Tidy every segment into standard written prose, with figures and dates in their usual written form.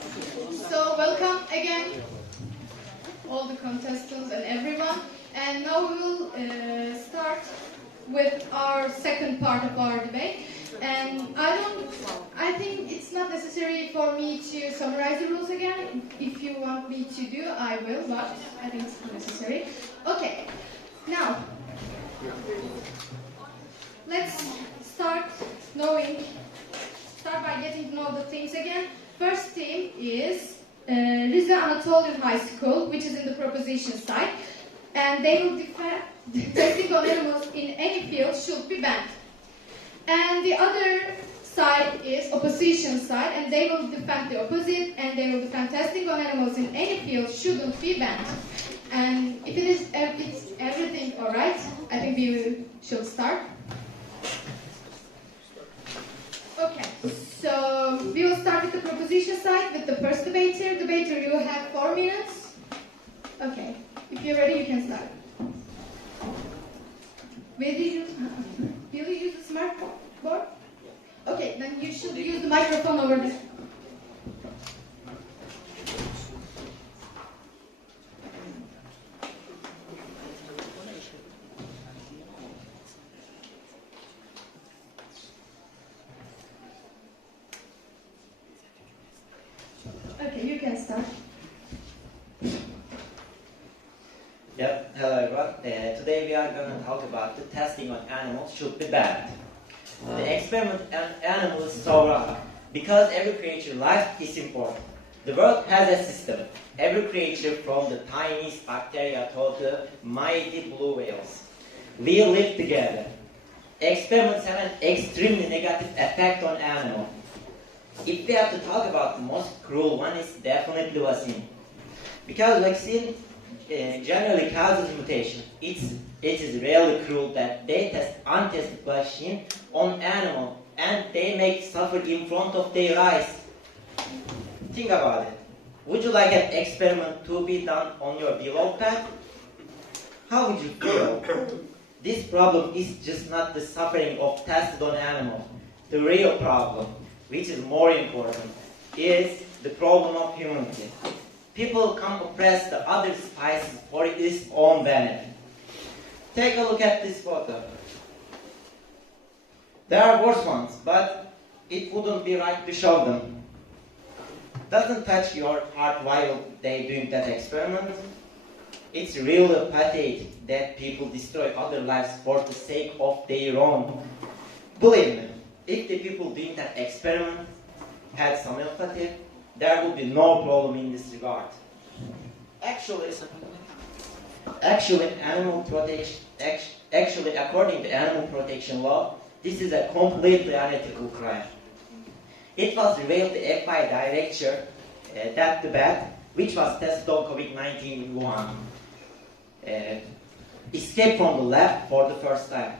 So welcome again, all the contestants and everyone. And now we will start with our second part of our debate. And I think it's not necessary for me to summarize the rules again. If you want me to do, I will, but I think it's not necessary. Okay, now let's start by getting to know the teams again. First team is Rize Anadolu High School, which is in the proposition side, and they will defend testing on animals in any field should be banned. And the other side is opposition side, and they will defend the opposite, and they will defend testing on animals in any field shouldn't be banned. And if it's everything all right, I think we should start. Okay, so we will start with the proposition side with the first debater. Debater, you have 4 minutes. Okay, if you're ready, you can start. Will you use the smart board? Okay, then you should use the microphone over there. Okay, you can start. Yep, hello everyone. Today we are going to talk about the testing on animals should be banned. The experiment on animals is so wrong because every creature life is important. The world has a system. Every creature from the tiniest bacteria to the mighty blue whales. We live together. Experiments have an extremely negative effect on animals. If we have to talk about the most cruel one, it's definitely vaccine. Because vaccine generally causes mutation. It is really cruel that they test untested vaccine on animals and they make suffer in front of their eyes. Think about it. Would you like an experiment to be done on your beloved pet? How would you feel? This problem is just not the suffering of tested on animals. The real problem, which is more important, is the problem of humanity. People can oppress the other species for its own benefit. Take a look at this photo. There are worse ones, but it wouldn't be right to show them. Doesn't touch your heart while they're doing that experiment. It's really pathetic that people destroy other lives for the sake of their own. Believe me, if the people doing that experiment had some empathy, there would be no problem in this regard. Actually, according to animal protection law, this is a completely unethical crime. It was revealed to FBI director that the bat, which was tested on COVID-19 in Wuhan, escaped from the lab for the first time.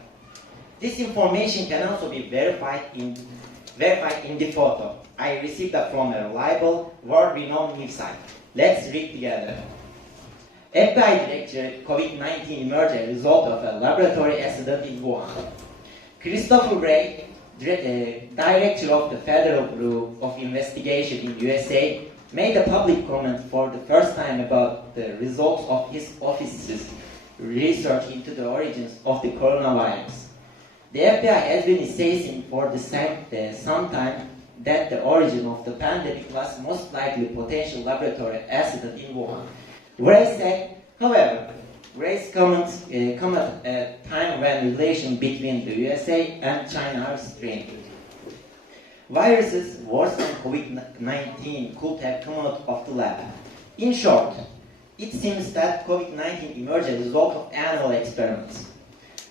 This information can also be verified in the photo. I received that from a reliable, world-renowned news site. Let's read together. FBI director COVID-19 emerged as a result of a laboratory accident in Wuhan. Christopher Wray, director of the Federal Bureau of Investigation in USA, made a public comment for the first time about the results of his office's research into the origins of the coronavirus. The FBI has been assessing for some time that the origin of the pandemic was most likely potential laboratory accident in Wuhan. Wray said, however, Ray's comments come at a time when relations between the USA and China are strained. Viruses worse than COVID-19 could have come out of the lab. In short, it seems that COVID-19 emerged as a result of animal experiments.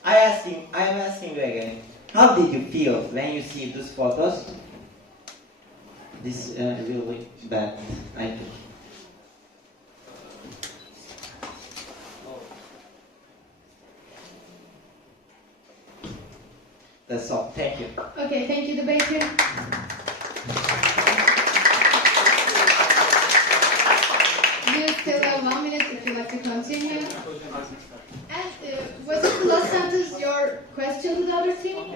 I am asking you again, how did you feel when you see these photos? This is really bad, I think. That's all. Thank you. Okay, thank you, debater. You still have 1 minute if you like to continue. And was it the last sentence your question to the other team?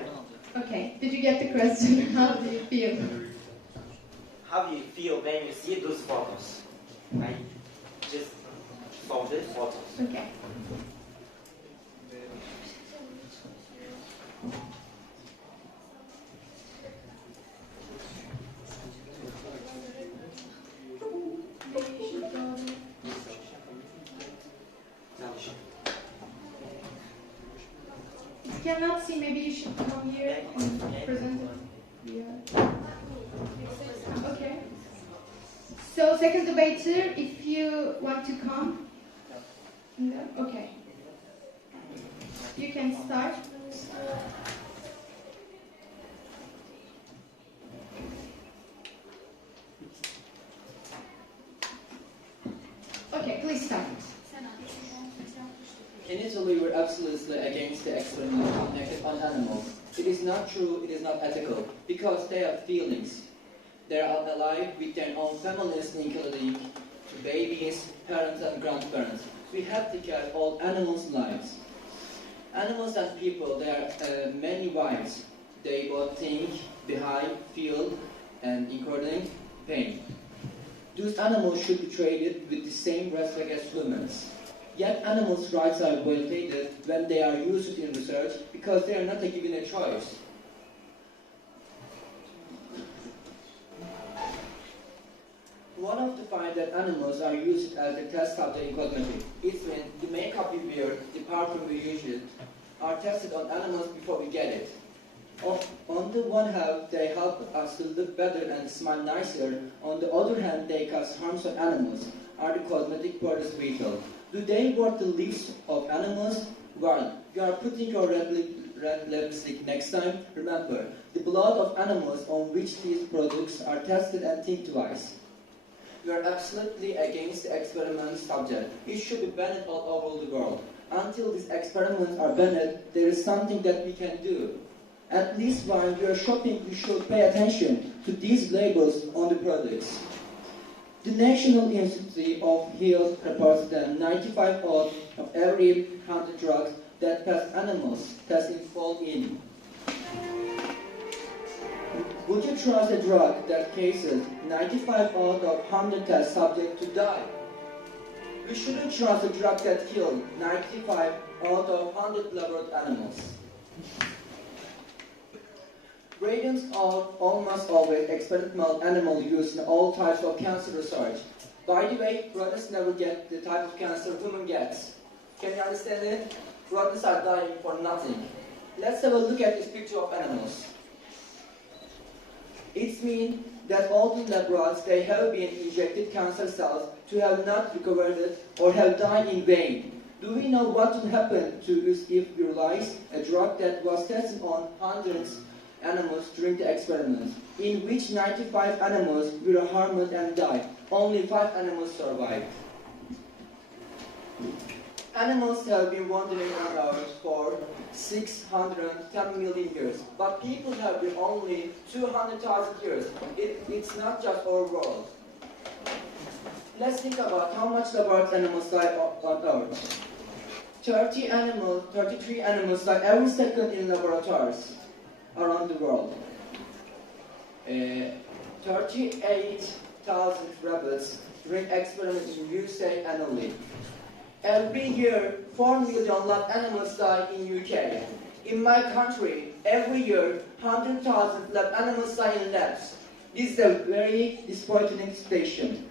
Okay, did you get the question? How do you feel? how do you feel when you see those photos? I just saw the photos. Okay. If you cannot see, maybe you should come here and present it. Yeah. Okay. So, second debater, if you want to come. No? Okay. You can start. Okay, please start. Initially, we're absolutely against the experiment conducted on animals. It is not true, it is not ethical, because they have feelings. They are alive with their own families, including babies, parents, and grandparents. We have to care all animals' lives. Animals and people, there are many wives. They both think, behave, feel, and including pain. Those animals should be treated with the same respect as humans. Yet animals' rights are violated when they are used in research because they are not given a choice. One of the find that animals are used as a test subject in cosmetics. It's when the makeup we wear, the perfume we use, are tested on animals before we get it. On the one hand, they help us to look better and smile nicer. On the other hand, they cause harm to animals. Are the cosmetic products vital? Do they worth the lives of animals? Well, you are putting your red lipstick next time. Remember, the blood of animals on which these products are tested and think twice. We are absolutely against the experiment subject. It should be banned all over the world. Until these experiments are banned, there is something that we can do. At least while you are shopping, you should pay attention to these labels on the products. The National Institute of Health reports that 95 out of every 100 drugs that pass animals testing fall in. Would you trust a drug that cases 95 out of 100 test subject to die? We shouldn't trust a drug that killed 95 out of 100 laboratory animals. Radiants are almost always experimental animal use in all types of cancer research. By the way, rodents never get the type of cancer human gets. Can you understand it? Rodents are dying for nothing. Let's have a look at this picture of animals. It means that all the lab rats, they have been injected cancer cells to have not recovered it or have died in vain. Do we know what will happen to us if we release a drug that was tested on hundreds animals during the experiment, in which 95 animals were harmed and died? Only 5 animals survived. Animals have been wandering around for 610 million years, but people have been only 200,000 years. It's not just our world. Let's think about how much laboratory animals die on Earth. 33 animals die every second in laboratories around the world. 38,000 rabbits during experiments in USA annually. Every year, 4 million lab animals die in UK. In my country, every year, 100,000 lab animals die in labs. This is a very disappointing situation.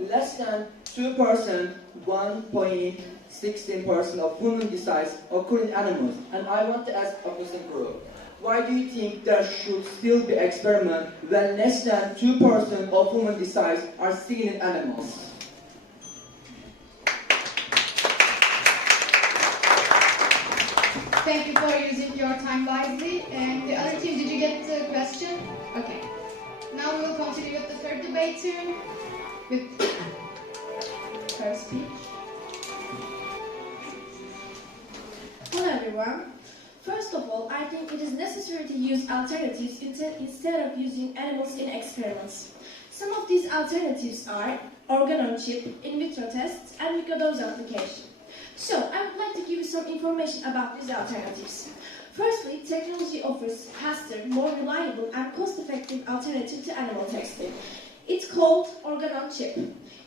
Less than 2%, 1.16% of human disease occur in animals. And I want to ask opposite group, why do you think there should still be experiments when less than 2% of human disease are seen in animals? Thank you for using your time wisely. And the other team, did you get the question? Okay. Now we will continue with the third debater with her speech. Hello everyone. First of all, I think it is necessary to use alternatives instead of using animals in experiments. Some of these alternatives are organ-on-chip, in vitro tests, and microdose application. So, I would like to give you some information about these alternatives. Firstly, technology offers faster, more reliable, and cost-effective alternative to animal testing. It's called organ-on-chip.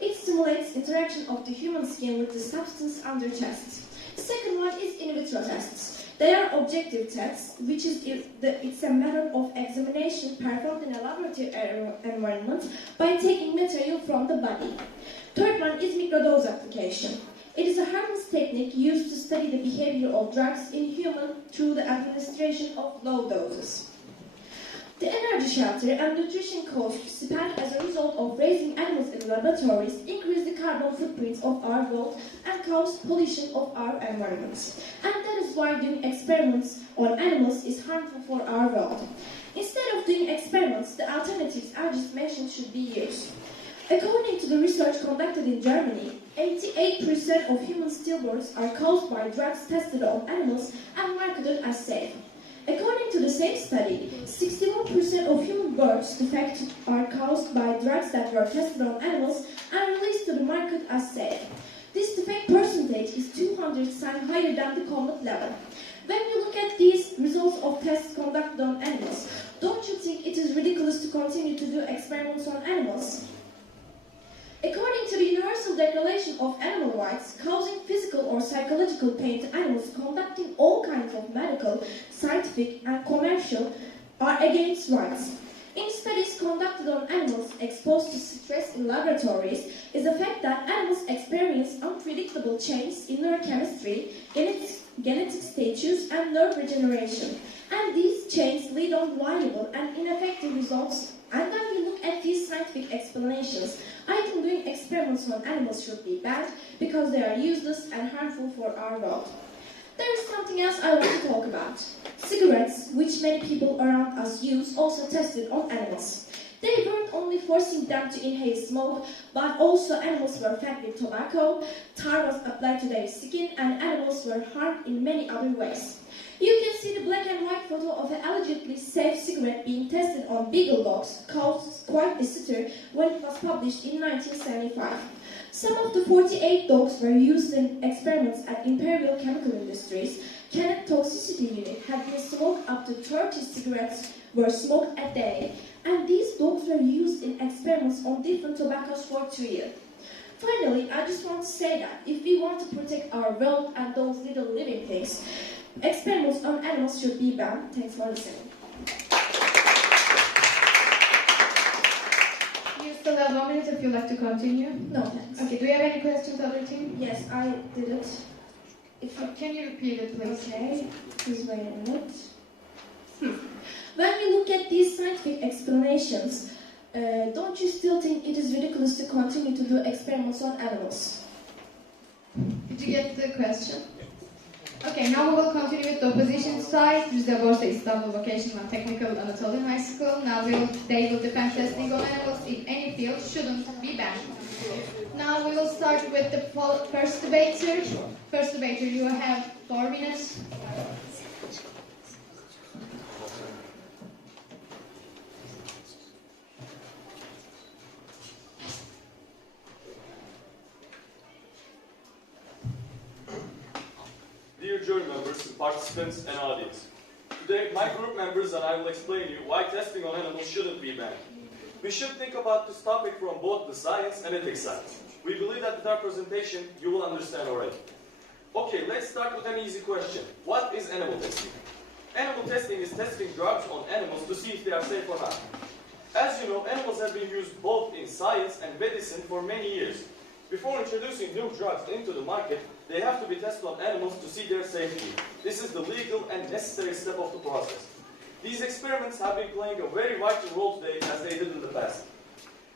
It stimulates interaction of the human skin with the substance under test. Second one is in vitro tests. They are objective tests, which is it's a method of examination performed in a laboratory environment by taking material from the body. Third one is microdose application. It is a harmless technique used to study the behavior of drugs in human through the administration of low doses. The energy, shelter, and nutrition costs spent as a result of raising animals in laboratories increase the carbon footprint of our world and cause pollution of our environments. And that is why doing experiments on animals is harmful for our world. Instead of doing experiments, the alternatives I just mentioned should be used. According to the research conducted in Germany, 88% of human stillbirths are caused by drugs tested on animals and marketed as safe. According to the same study, 61% of human birth defects are caused by drugs that were tested on animals and released to the market as safe. This defect percentage is 200 times higher than the common level. When we look at these results of tests conducted on animals, don't you think it is ridiculous to continue to do experiments on animals? According to the Universal Declaration of Animal Rights, causing physical or psychological pain to animals conducting all kinds of medical, scientific, and commercial are against rights. In studies conducted on animals exposed to stress in laboratories, is the fact that animals experience unpredictable changes in neurochemistry, genetic status, and nerve regeneration. And these changes lead on reliable and ineffective results. And when we look at these scientific explanations, I think doing experiments on animals should be banned because they are useless and harmful for our world. There is something else I want to talk about. Cigarettes, which many people around us use, also tested on animals. They weren't only forcing them to inhale smoke, but also animals were fed with tobacco, tar was applied to their skin, and animals were harmed in many other ways. You can see the black and white photo of an allegedly safe cigarette being tested on beagle dogs, caused quite a stir when it was published in 1975. Some of the 48 dogs were used in experiments at Imperial Chemical Industries. Canet Toxicity Unit had been smoked up to 30 cigarettes were smoked a day, and these dogs were used in experiments on different tobaccos for 2 years. Finally, I just want to say that if we want to protect our world and those little living things, experiments on animals should be banned. Thanks for listening. You still have 1 minute if you'd like to continue. No, thanks. Okay, do you have any questions, other team? Yes, I did it. Can you repeat it, please? Okay, please wait a minute. When we look at these scientific explanations, don't you still think it is ridiculous to continue to do experiments on animals? Did you get the question? Okay, now we will continue with the opposition side. Rize Borsa İstanbul Vocational and Technical Anadolu High School. Now they will defend testing on animals in any field shouldn't be banned. Now we will start with the first debater. First debater, you have 4 minutes. Dear jury members, participants, and audience. Today, my group members and I will explain to you why testing on animals shouldn't be banned. We should think about this topic from both the science and ethics sides. We believe that with our presentation, you will understand already. Okay, let's start with an easy question. What is animal testing? Animal testing is testing drugs on animals to see if they are safe or not. As you know, animals have been used both in science and medicine for many years. Before introducing new drugs into the market, they have to be tested on animals to see their safety. This is the legal and necessary step of the process. These experiments have been playing a very vital role today as they did in the past.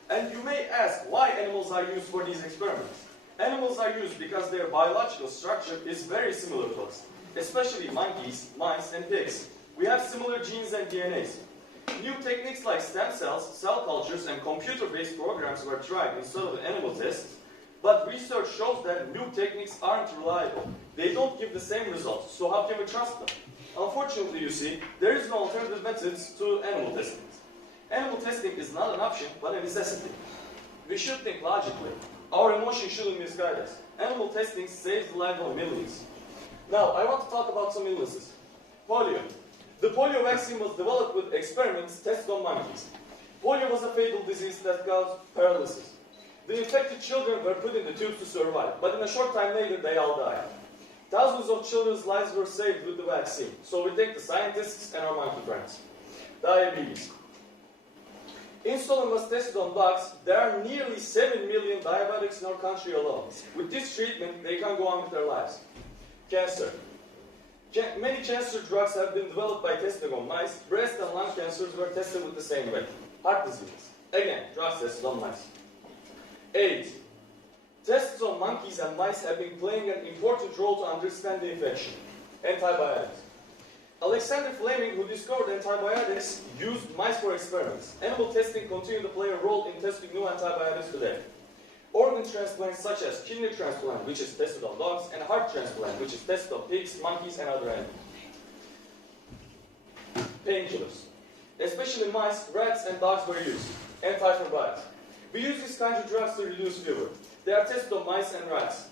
And you may ask why animals are used for these experiments. Animals are used because their biological structure is very similar to us, especially monkeys, mice, and pigs. We have similar genes and DNAs. New techniques like stem cells, cell cultures, and computer-based programs were tried instead of animal tests. But research shows that new techniques aren't reliable. They don't give the same results, so how can we trust them? Unfortunately, you see, there is no alternative methods to animal testing. Animal testing is not an option, but a necessity. We should think logically. Our emotions shouldn't misguide us. Animal testing saves the life of millions. Now, I want to talk about some illnesses. Polio. The polio vaccine was developed with experiments tested on monkeys. Polio was a fatal disease that caused paralysis. The infected children were put in the tubes to survive, but in a short time later they all died. Thousands of children's lives were saved with the vaccine, so we thank the scientists and our monkey friends. Diabetes. Insulin was tested on dogs. There are nearly 7 million diabetics in our country alone. With this treatment, they can go on with their lives. Cancer. Many cancer drugs have been developed by testing on mice. Breast and lung cancers were tested with the same way. Heart disease. Again, drugs tested on mice. AIDS. Tests on monkeys and mice have been playing an important role to understand the infection. Antibiotics. Alexander Fleming, who discovered antibiotics, used mice for experiments. Animal testing continued to play a role in testing new antibiotics today. Organ transplants such as kidney transplant, which is tested on dogs, and heart transplant, which is tested on pigs, monkeys, and other animals. Painkillers. Especially mice, rats, and dogs were used. Antifibrotics. We use these kinds of drugs to reduce fever. They are tested on mice and rats.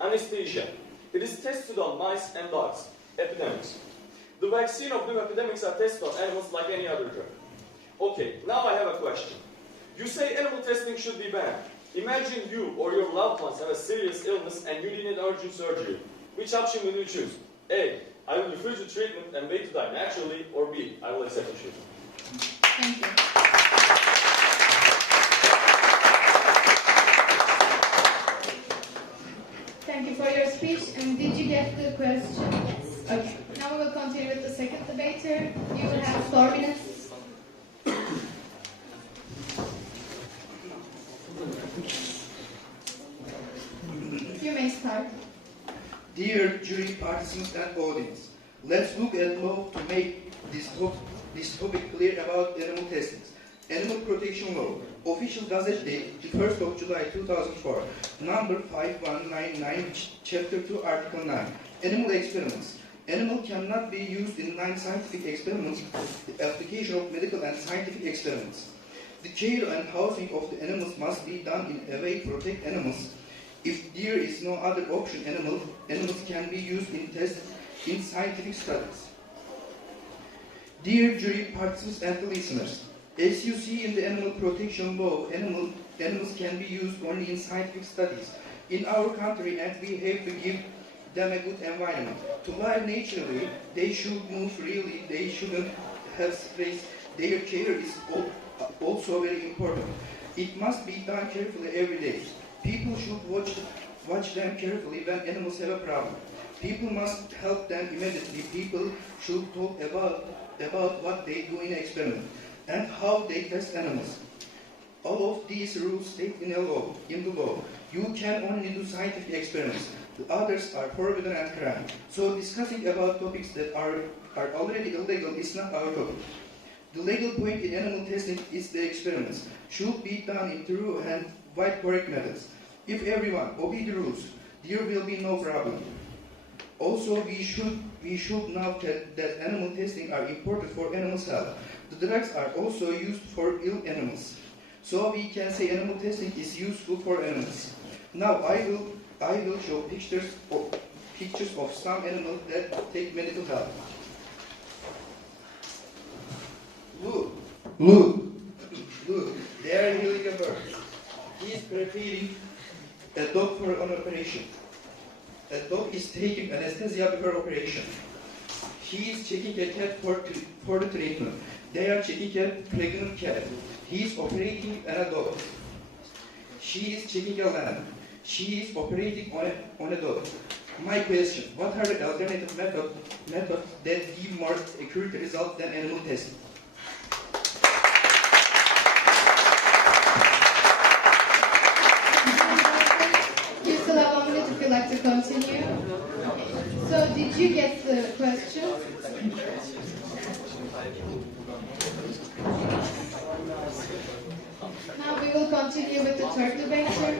Anesthesia. It is tested on mice and dogs. Epidemics. The vaccine of new epidemics are tested on animals like any other drug. Okay, now I have a question. You say animal testing should be banned. Imagine you or your loved ones have a serious illness and you need urgent surgery. Which option will you choose? A. I will refuse the treatment and wait to die naturally, or B. I will accept the treatment. Thank you. Thank you for your speech. And did you get the question? Yes. Okay. Now we will continue with the second debater. You will have 4 minutes. You may start. Dear jury participants and audience, let's look at law to make this topic clear about animal testing. Animal Protection Law, official gazette date, the 1st of July 2004, number 5199, chapter 2, article 9. Animal experiments. Animal cannot be used in non-scientific experiments, the application of medical and scientific experiments. The care and housing of the animals must be done in a way to protect animals. If there is no other option, animals can be used in tests in scientific studies. Dear jury participants and listeners, as you see in the Animal Protection Law, animals can be used only in scientific studies in our country, and we have to give them a good environment. To live naturally, they should move freely, they shouldn't have stress. Their care is also very important. It must be done carefully every day. People should watch them carefully when animals have a problem. People must help them immediately. People should talk about what they do in an experiment and how they test animals. All of these rules state in the law. You can only do scientific experiments. The others are forbidden and crime. So discussing about topics that are already illegal is not our topic. The legal point in animal testing is the experiments should be done in true and wide correct methods. If everyone obeys the rules, there will be no problem. Also, we should know that animal testing are important for animals' health. The drugs are also used for ill animals. So we can say animal testing is useful for animals. Now I will show pictures of some animals that take medical help. Look, they are healing a bird. He is preparing a dog for an operation. A dog is taking anesthesia before operation. He is checking a cat for the treatment. They are checking a pregnant cat. He is operating on a dog. She is checking a lamb. She is operating on a dog. My question, what are the alternative methods that give more accurate results than animal testing? You still have 1 minute if you'd like to continue. So, did you get the question? Now we will continue with the third debater.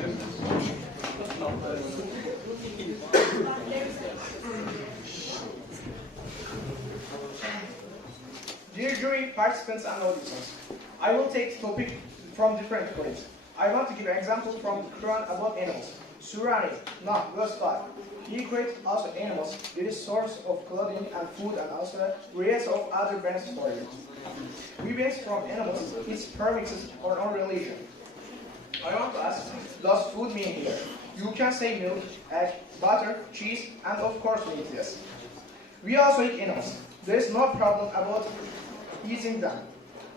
Dear jury participants and audiences, I will take topic from different points. I want to give an example from the Quran about animals. Surani. Now, verse 5. He created also animals, that is source of clothing and food and also various of other benefits for you. We base from animals, its premises or on religion. I want to ask, does food mean here? You can say milk, egg, butter, cheese, and of course meat, yes. We also eat animals. There is no problem about eating them.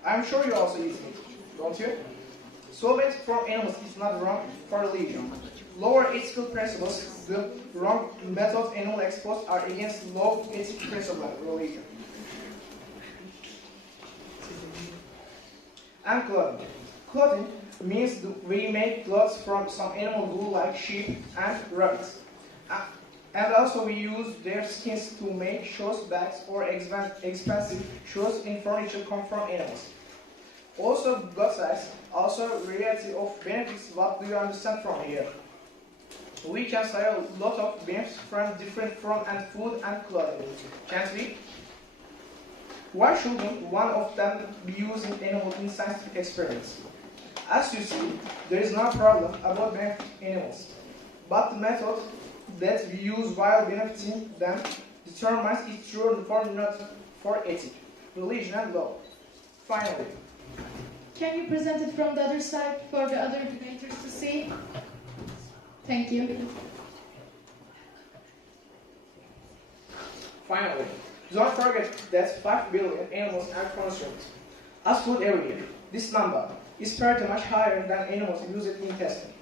I'm sure you also eat meat, don't you? Soulmate from animals is not wrong for religion. Lower ethical principles, the wrong methods animal exposed are against low ethical principles of religion. And clothing. Clothing means we make clothes from some animal wool like sheep and rabbits. And also we use their skins to make shoes, bags, or expensive shoes in furniture come from animals. Also God size, also reality of benefits, what do you understand from here? We can say a lot of benefits from different from and food and clothing, can't we? Why shouldn't one of them be using animals in scientific experiments? As you see, there is no problem about benefiting animals, but the method that we use while benefiting them determines its true form not for ethics, religion and law. Finally, Can you present it from the other side for the other debaters to see? Thank you. Finally, don't forget that 5 billion animals are consumed as food every year. This number is pretty much higher than animals used in testing.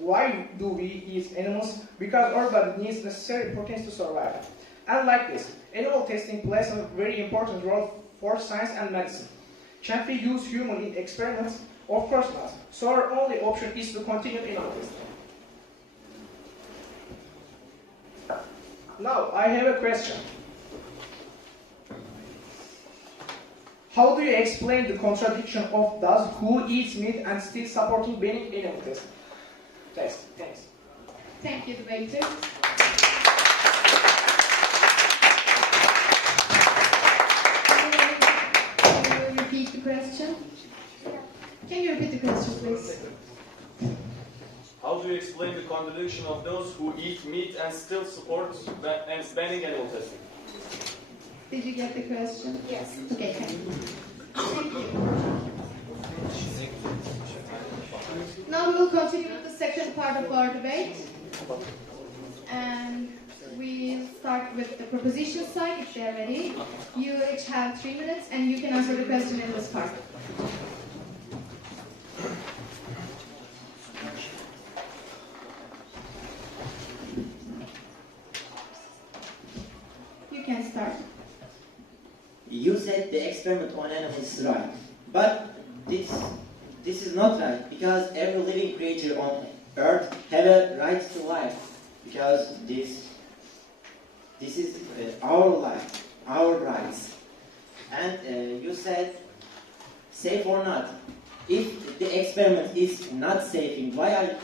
Why do we eat animals? Because our body needs necessary proteins to survive. And like this, animal testing plays a very important role for science and medicine. Can't we use human in experiments? Of course not. So our only option is to continue animal testing. Now, I have a question. How do you explain the contradiction of those who eat meat and still supporting banning animal testing? Thanks. Thank you, debater. Can you repeat the question? Can you repeat the question, please? How do you explain the contradiction of those who eat meat and still support and banning animal testing? Did you get the question? Yes. Okay, thank you. Now we will continue with the second part of our debate. And we start with the proposition side, if they're ready. You each have 3 minutes and you can answer the question in this part. You can start. You said the experiment on animals is right, but this is not right, because every living creature on earth have a right to life, because this is our life, our rights. And you said safe or not. If the experiment is not safe, why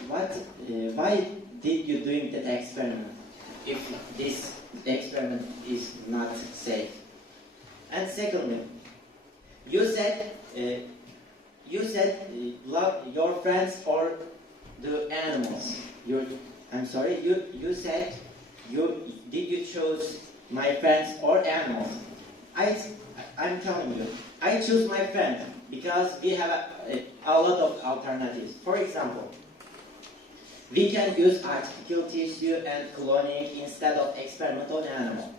did you doing that experiment if this experiment is not safe? And secondly, you said love your friends or the animals. You said did you choose my friends or animals? I'm telling you, I choose my friend because we have a lot of alternatives. For example, we can use artificial tissue and cloning instead of experiment on animal.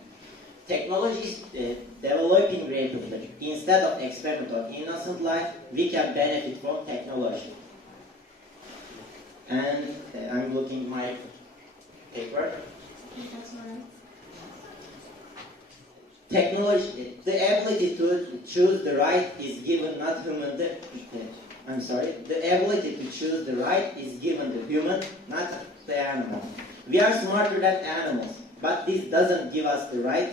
Technology is developing rapidly. Instead of experiment on innocent life, we can benefit from technology. And I'm looking my paper. That's all right. Technology, the ability to choose the right is given not human. The ability to choose the right is given to human, not the animal. We are smarter than animals, but this doesn't give us the right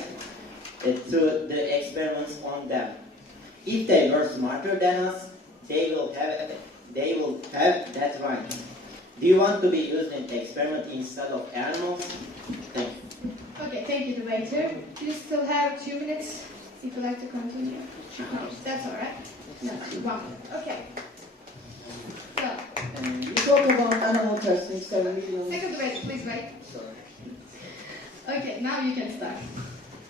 to the experiments on them. If they were smarter than us, they will have that right. Do you want to be used in experiment instead of animals? Thank you. Okay, thank you, debater. You still have 2 minutes if you'd like to continue. That's all right. No, 1 minute. Okay. So, talk about animal testing 7 million. Second debate, please wait. Sorry. Okay, now you can start.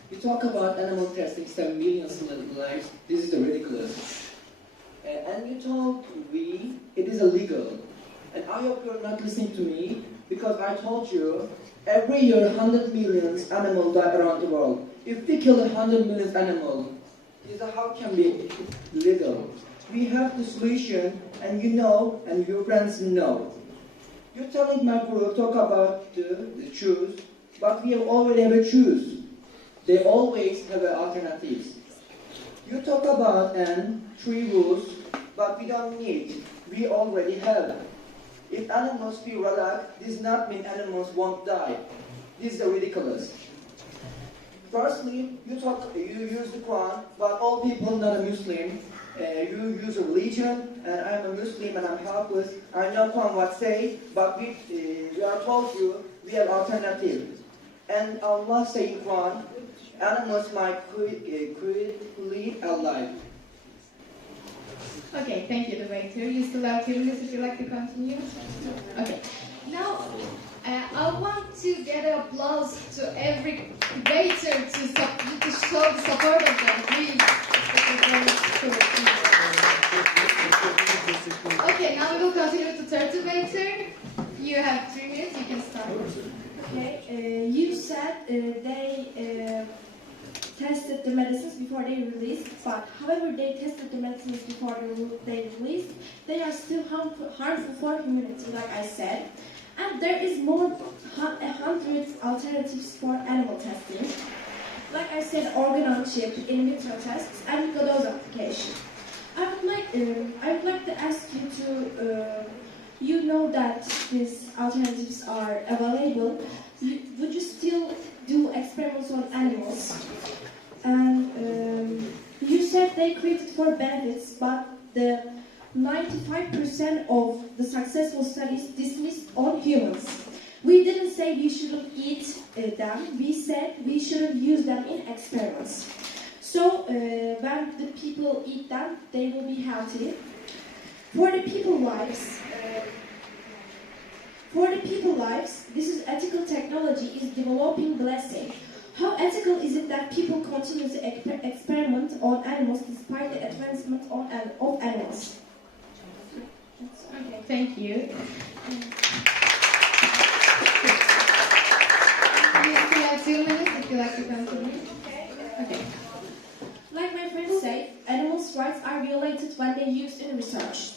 We talk about animal testing 7 million lives. This is ridiculous. And you told we it is illegal. And I hope you're not listening to me because I told you every year 100 million animals die around the world. If we kill 100 million animals, how can be legal? We have the solution, and you know, and your friends know. You're telling my group talk about the choose, but we already have a choose. They always have alternatives. You talk about 3 rules, but we don't need. We already have. If animals feel relaxed, this does not mean animals won't die. This is ridiculous. Firstly, you use the Quran, but all people not a Muslim. You use a religion, and I'm a Muslim and I'm helpless. I know Quran what say, but we are told you we have alternative. And Allah say in Quran, animals might create alive. Okay, thank you, debater. You still have 2 minutes if you'd like to continue. Okay, now I want to get an applause to every debater to show the support of them, please. Okay, now we will continue with the third debater. You have 3 minutes, you can start. Okay, you said they tested the medicines before they released, but however they tested the medicines before they released, they are still harmful for humanity, like I said. And there is more 100 alternatives for animal testing. Like I said, organ on chip, in vitro tests, and dose application. I would like to ask you to, you know that these alternatives are available. Would you still do experiments on animals? And you said they created for benefits, but the 95% of the successful studies dismissed on humans. We didn't say we shouldn't eat them. We said we shouldn't use them in experiments. So when the people eat them, they will be healthy. For the people lives, this is ethical technology is developing blessing. How ethical is it that people continue to experiment on animals despite the advancement of animals? Okay, thank you. You still have 2 minutes if you'd like to continue. Okay. Like my friends say, animals' rights are violated when they are used in research.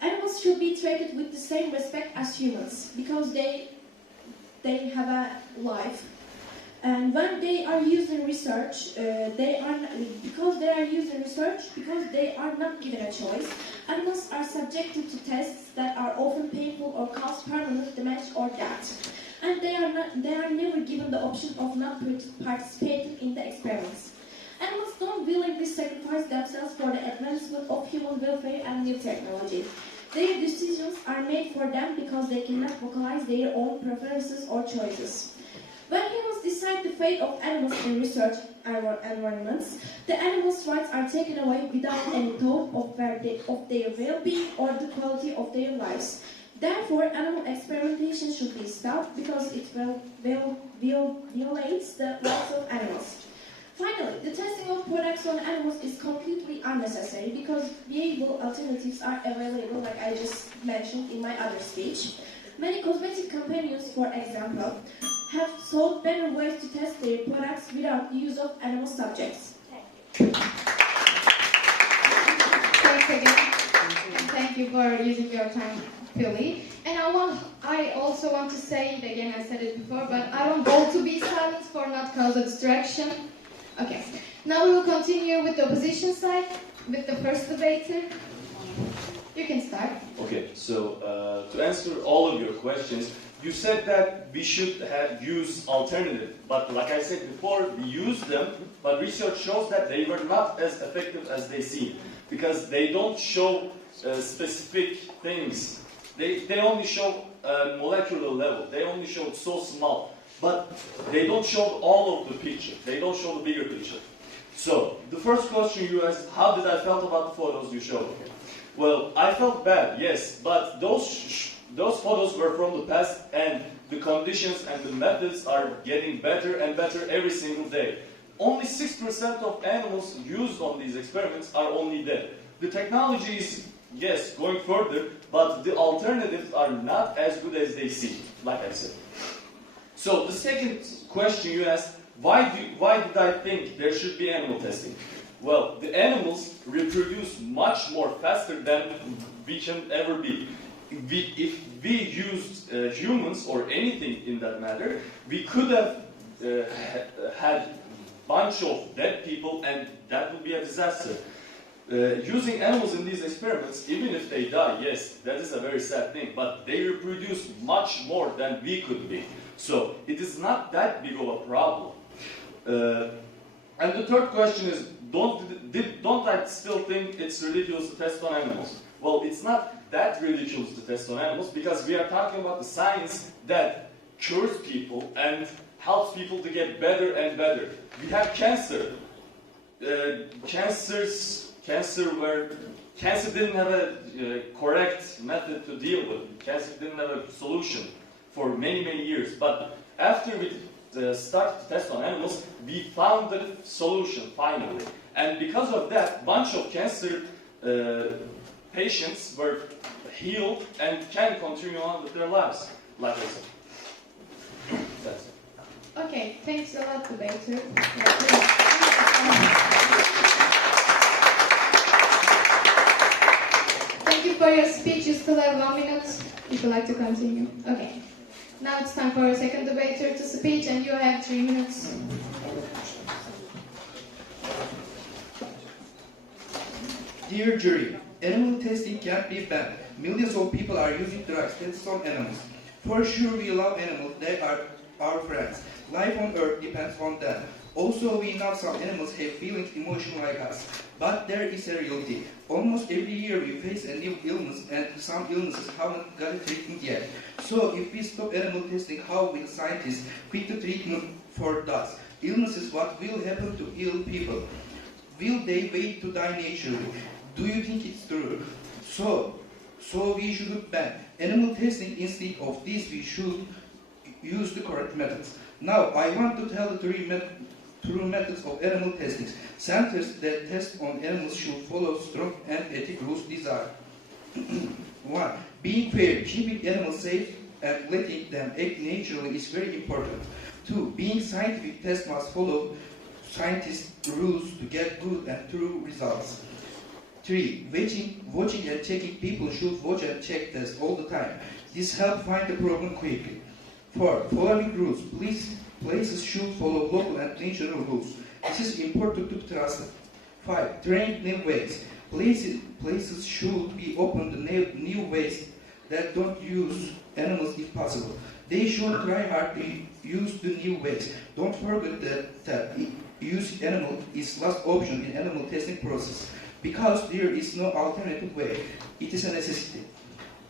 Animals should be treated with the same respect as humans because they have a life. And when they are used in research, because they are not given a choice, animals are subjected to tests that are often painful or cause permanent damage or death. And they are never given the option of not participating in the experiments. Animals don't willingly sacrifice themselves for the advancement of human welfare and new technology. Their decisions are made for them because they cannot vocalize their own preferences or choices. When humans decide the fate of animals in research environments, the animals' rights are taken away without any thought of their well-being or the quality of their lives. Therefore, animal experimentation should be stopped because it violates the rights of animals. Finally, the testing of products on animals is completely unnecessary because viable alternatives are available, like I just mentioned in my other speech. Many cosmetic companies, for example, have sought better ways to test their products without the use of animal subjects. Thanks again. And thank you for using your time, Philly. And I also want to say it again, I said it before, but I want all to be silent for not cause a distraction. Okay, now we will continue with the opposition side, with the first debater. You can start. Okay, so to answer all of your questions, you said that we should use alternative, but like I said before, we used them, but research shows that they were not as effective as they seem, because they don't show specific things. They only show molecular level. They only show so small, but they don't show all of the picture. They don't show the bigger picture. So the first question you asked, how did I felt about the photos you showed? Well, I felt bad, yes, but those those photos were from the past, and the conditions and the methods are getting better and better every single day. Only 6% of animals used on these experiments are only dead. The technology is, yes, going further, but the alternatives are not as good as they seem, like I said. So the second question you asked, why did I think there should be animal testing? Well, the animals reproduce much more faster than we can ever be. If we used humans or anything in that matter, we could have had bunch of dead people, and that would be a disaster. Using animals in these experiments, even if they die, yes, that is a very sad thing, but they reproduce much more than we could be. So it is not that big of a problem. And the third question is, don't I still think it's ridiculous to test on animals? Well, it's not that ridiculous to test on animals, because we are talking about the science that cures people and helps people to get better and better. We have cancer. Cancer didn't have a correct method to deal with. Cancer didn't have a solution for many, many years. But after we started to test on animals, we found the solution finally. And because of that, bunch of cancer patients were healed and can continue on with their lives, like I said. That's it. Okay, thanks a lot, debater. Thank you for your speech. You still have 1 minute if you'd like to continue. Okay. Now it's time for our second debater to speak, and you have 3 minutes. Dear jury, animal testing can't be banned. Millions of people are using drugs tests on animals. For sure we love animals, they are our friends. Life on earth depends on them. Also we know some animals have feelings, emotions like us. But there is a reality. Almost every year we face a new illness, and some illnesses haven't got a treatment yet. So if we stop animal testing, how will scientists pick the treatment for those illnesses? What will happen to ill people? Will they wait to die naturally? Do you think it's true? So we should ban animal testing. Instead of this, we should use the correct methods. Now, I want to tell the true methods of animal testing. Centers that test on animals should follow strong and ethical rules. These are 1. Being fair, keeping animals safe and letting them act naturally is very important. 2. Being scientific, tests must follow scientist rules to get good and true results. 3. Watching and checking. People should watch and check tests all the time. This helps find the problem quickly. 4. Following rules. Places should follow local and national rules. This is important to trust. 5. Train new ways. Places should be open to new ways that don't use animals if possible. They should try hard to use the new ways. Don't forget that using animal is last option in animal testing process, because there is no alternative way. It is a necessity.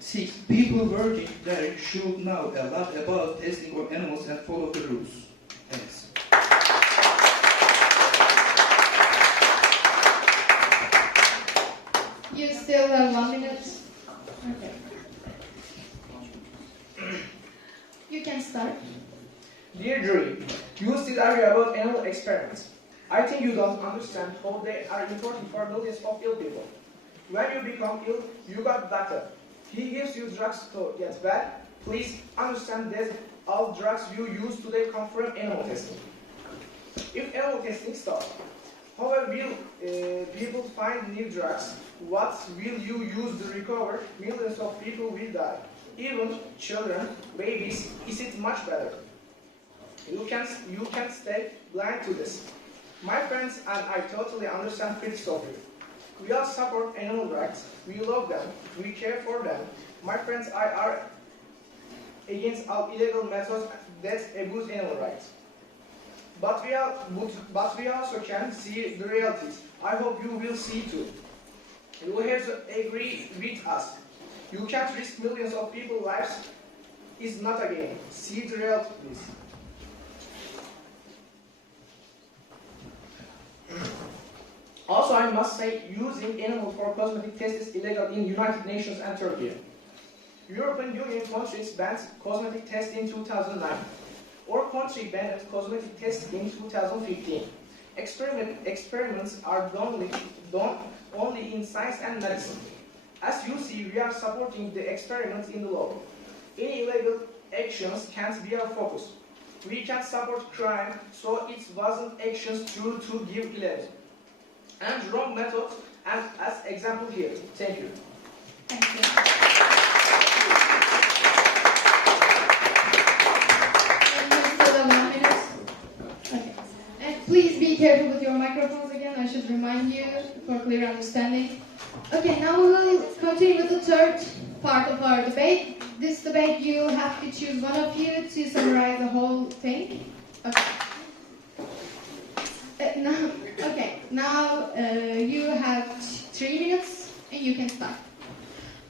6. People working there should know a lot about testing on animals and follow the rules. Thanks. You still have 1 minute. Okay. You can start. Dear jury, you still argue about animal experiments. I think you don't understand how they are important for millions of ill people. When you become ill, you got a doctor. He gives you drugs to get well. Please understand that all drugs you use today come from animal testing. If animal testing stops, how will people find new drugs? What will you use to recover? Millions of people will die. Even children, babies, is it much better? You can stay blind to this. My friends and I totally understand critics of you. We all support animal rights. We love them. We care for them. My friends and I are against all illegal methods that abuse animal rights. But we also can see the realities. I hope you will see too. You have to agree with us. You can't risk millions of people's lives. It's not a game. See the reality, please. Also, I must say, using animals for cosmetic tests is illegal in United Nations and Turkey. European Union countries banned cosmetic tests in 2009. Our country banned cosmetic tests in 2015. Experiments are done only in science and medicine. As you see, we are supporting the experiments in the law. Any illegal actions can't be our focus. We can't support crime, so it wasn't actions true to give 11. And wrong methods, and as example here. Thank you. Thank you. Still 1 minute. Okay. And please be careful with your microphones again. I should remind you for clear understanding. Okay, now we will continue with the third part of our debate. This debate, you have to choose one of you to summarize the whole thing. Okay. Now you have 3 minutes and you can start.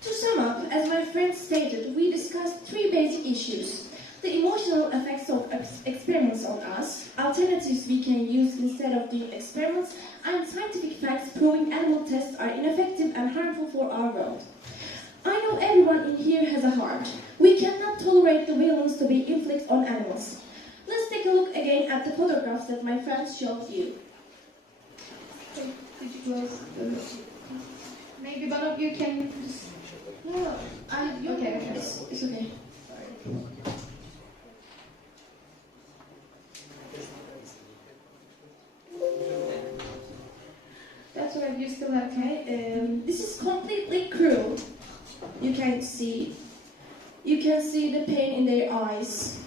To sum up, as my friend stated, we discussed 3 basic issues. The emotional effects of experiments on us, alternatives we can use instead of doing experiments, and scientific facts proving animal tests are ineffective and harmful for our world. I know everyone in here has a heart. We cannot tolerate the violence to be inflicted on animals. Let's take a look again at the photographs that my friends showed you. Okay, did you close the... Maybe one of you can just... No, Okay. it's okay. That's all right, you still have time. Okay, this is completely cruel. You can see the pain in their eyes.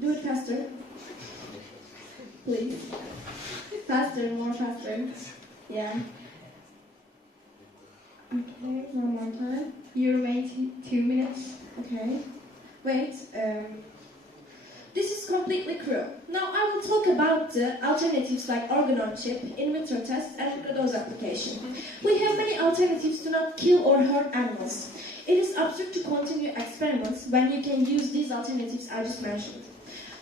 Do it faster, please. Faster, more faster. Yeah. Okay, one more time. You remain 2 minutes. Okay. Wait. This is completely cruel. Now I will talk about the alternatives like organ-on-chip, in vitro tests, and dose application. We have many alternatives to not kill or hurt animals. It is absurd to continue experiments when you can use these alternatives I just mentioned.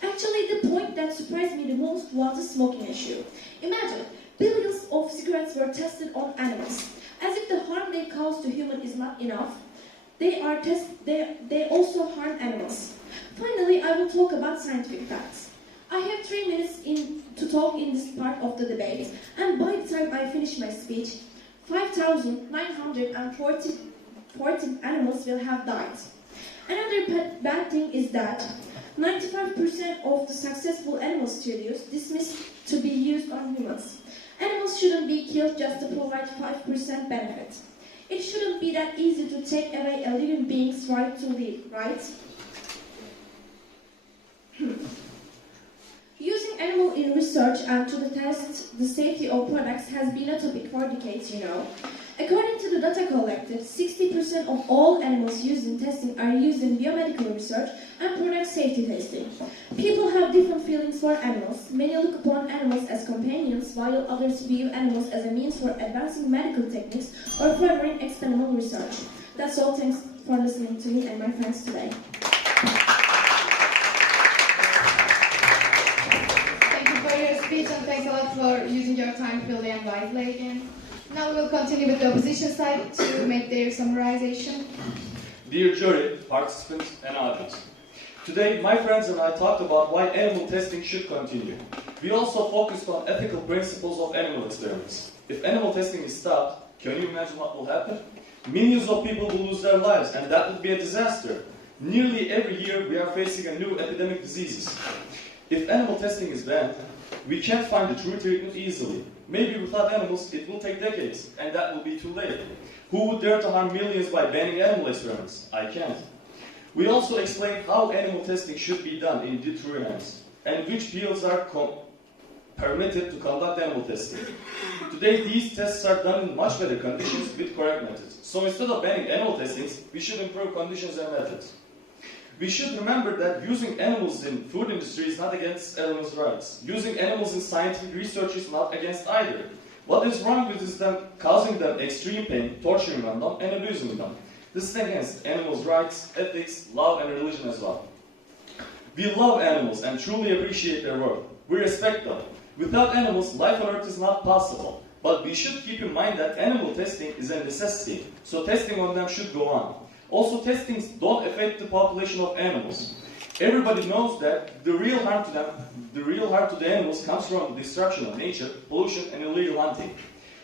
Actually, the point that surprised me the most was the smoking issue. Imagine, billions of cigarettes were tested on animals. As if the harm they cause to humans is not enough, they also harm animals. Finally, I will talk about scientific facts. I have 3 minutes to talk in this part of the debate, and by the time I finish my speech, 5,940 animals will have died. Another bad thing is that 95% of the successful animal studies dismissed to be used on humans. Animals shouldn't be killed just to provide 5% benefit. It shouldn't be that easy to take away a living being's right to live, right? Using animal in research and to test the safety of products has been a topic for decades, you know. According to the data collected, 60% of all animals used in testing are used in biomedical research and product safety testing. People have different feelings for animals. Many look upon animals as companions, while others view animals as a means for advancing medical techniques or furthering experimental research. That's all. Thanks for listening to me and my friends today. Thank you for your speech and thanks a lot for using your time freely and wisely again. Now we'll continue with the opposition side to make their summarization. Dear jury, participants, and audience. Today, my friends and I talked about why animal testing should continue. We also focused on ethical principles of animal experiments. If animal testing is stopped, can you imagine what will happen? Millions of people will lose their lives, and that would be a disaster. Nearly every year, we are facing a new epidemic diseases. If animal testing is banned, we can't find the true treatment easily. Maybe without animals, it will take decades, and that will be too late. Who would dare to harm millions by banning animal experiments? I can't. We also explained how animal testing should be done in deterrence, and which fields are permitted to conduct animal testing. Today, these tests are done in much better conditions with correct methods. So instead of banning animal testing, we should improve conditions and methods. We should remember that using animals in food industry is not against animals' rights. Using animals in scientific research is not against either. What is wrong with is them causing them extreme pain, torturing them, and abusing them. This is against animals' rights, ethics, love, and religion as well. We love animals and truly appreciate their work. We respect them. Without animals, life on Earth is not possible. But we should keep in mind that animal testing is a necessity, so testing on them should go on. Also, testings don't affect the population of animals. Everybody knows that the real harm to the animals comes from the destruction of nature, pollution, and illegal hunting.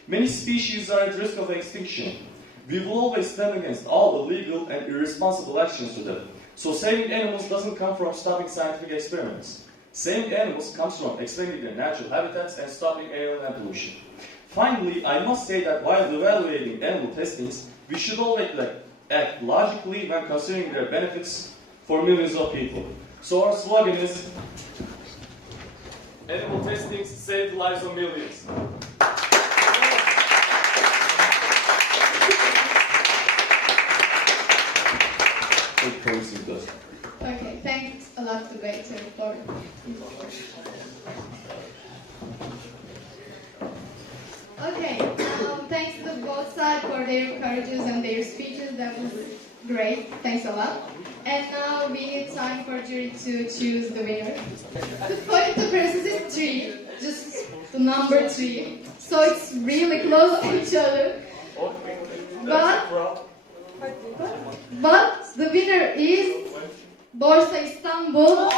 Many species are at risk of extinction. We will always stand against all illegal and irresponsible actions to them. So saving animals doesn't come from stopping scientific experiments. Saving animals comes from expanding their natural habitats and stopping air and pollution. Finally, I must say that while evaluating animal testings, we should always act logically when considering their benefits for millions of people. So our slogan is, animal testings save the lives of millions. Okay, thanks a lot to Gator for Okay, thanks to both sides for their courages and their speeches. That was great. Thanks a lot. And now we need time for jury to choose the winner. The point of presence is 3, just the number 3. So it's really close to each other. But the winner is Borsa İstanbul.